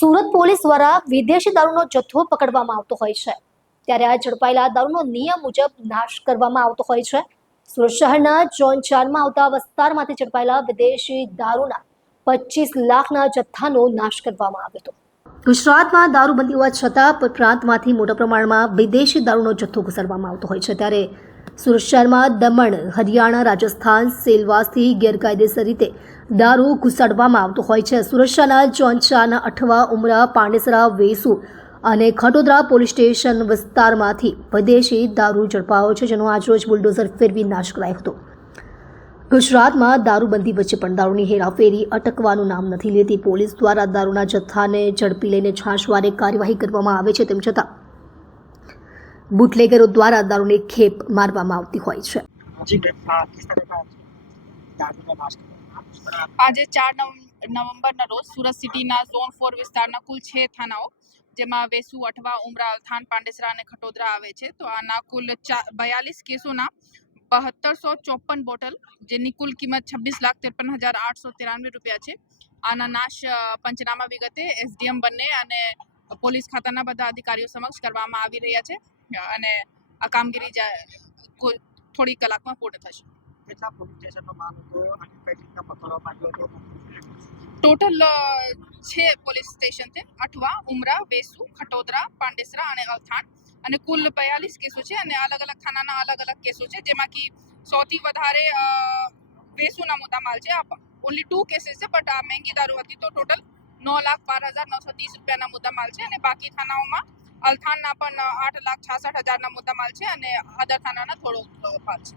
Surat police દ્વારા વિદેશી દારૂનો જથ્થો પકડવામાં આવતો હોય છે, ત્યારે આ ઝડપાયેલા દારૂનો નિયમ મુજબ નાશ કરવામાં આવતો હોય છે। સુરત શહેરના ઝોન 4માં આવતા વિસ્તારમાંથી ઝડપાયેલા વિદેશી દારૂના 25 લાખના જથ્થાનો નાશ કરવામાં આવ્યો હતો। ગુજરાતમાં દારૂબંધી હોવા છતાં પ્રાંતમાંથી મોટા પ્રમાણમાં વિદેશી દારૂનો જથ્થો ઘુસાડવામાં આવતો હોય છે, ત્યારે સુરત શહેરમાં દમણ, હરિયાણા, રાજસ્થાન, સેલવાસથી ગેરકાયદેસર રીતે દારૂ ઘુસાડવામાં આવતો હોય છે। સુરત શહેરના ઝોન 4ના અઠવા, ઉમરા, પાંડેસરા, વેસુ અને ખટોદરા પોલીસ સ્ટેશન વિસ્તારમાંથી વિદેશી દારૂ ઝડપાયો છે, જેનો આજરોજ બુલડોઝર ફેરવી નાશ કરાયો હતો। ગુજરાતમાં દારૂબંધી વચ્ચે પણ દારૂની હેરાફેરી અટકવાનું નામ નથી લેતી। પોલીસ દ્વારા દારૂના જથ્થાને ઝડપી લઈને છાશવારે કાર્યવાહી કરવામાં આવે છે, તેમ છતાં બુટલેગરો દ્વારા દારૂને ખેપ મારવામાં આવતી હોય છે। આજે 4 નવેમ્બરના રોજ સુરત સિટીના ઝોન 4 વિસ્તારના કુલ 6 થાનાઓ, જેમાં વેસુ, અઠવા, ઉમરા, અલથાણ, પાંડેસરા અને ખટોદરા આવે છે, તો આના કુલ 42 કેસોના 7254 બોટલ, જેની કુલ કિંમત 26,53,893 રૂપિયા છે। આના નાશ પંચનામા વિગતે એસડીએમ બંને અને પોલીસ ખાતાના બધા અધિકારીઓ સમક્ષ કરવામાં આવી રહ્યા છે અને આ કામગીરી થોડી કલાકમાં પૂર્ણ થશે। કેટલા પોલીસ સ્ટેશનનો માલ હતો અને કઈ રીતના પકડવામાં આવ્યો હતો? ટોટલ 6 પોલીસ સ્ટેશન છે, અઠવા, ઉમરા, વેસુ, ખટોદરા, પાંડેસરા અને અલથાણ, અને કુલ 42 કેસો છે અને અલગ અલગ થાનાના અલગ અલગ કેસો છે, જેમાંથી સૌથી વધારે વેસુના મુદ્દા માલ છે। ઓનલી 2 કેસીસ છે, બટ આ મહેંગી દારૂ હતી, તો ટોટલ 9,12,930 રૂપિયાના મુદ્દા માલ છે અને બાકી થાનાઓમાં અલથાણના પણ 8,66,000ના મુદ્દા માલ છે અને અદર થાનાના થોડો માલ છે।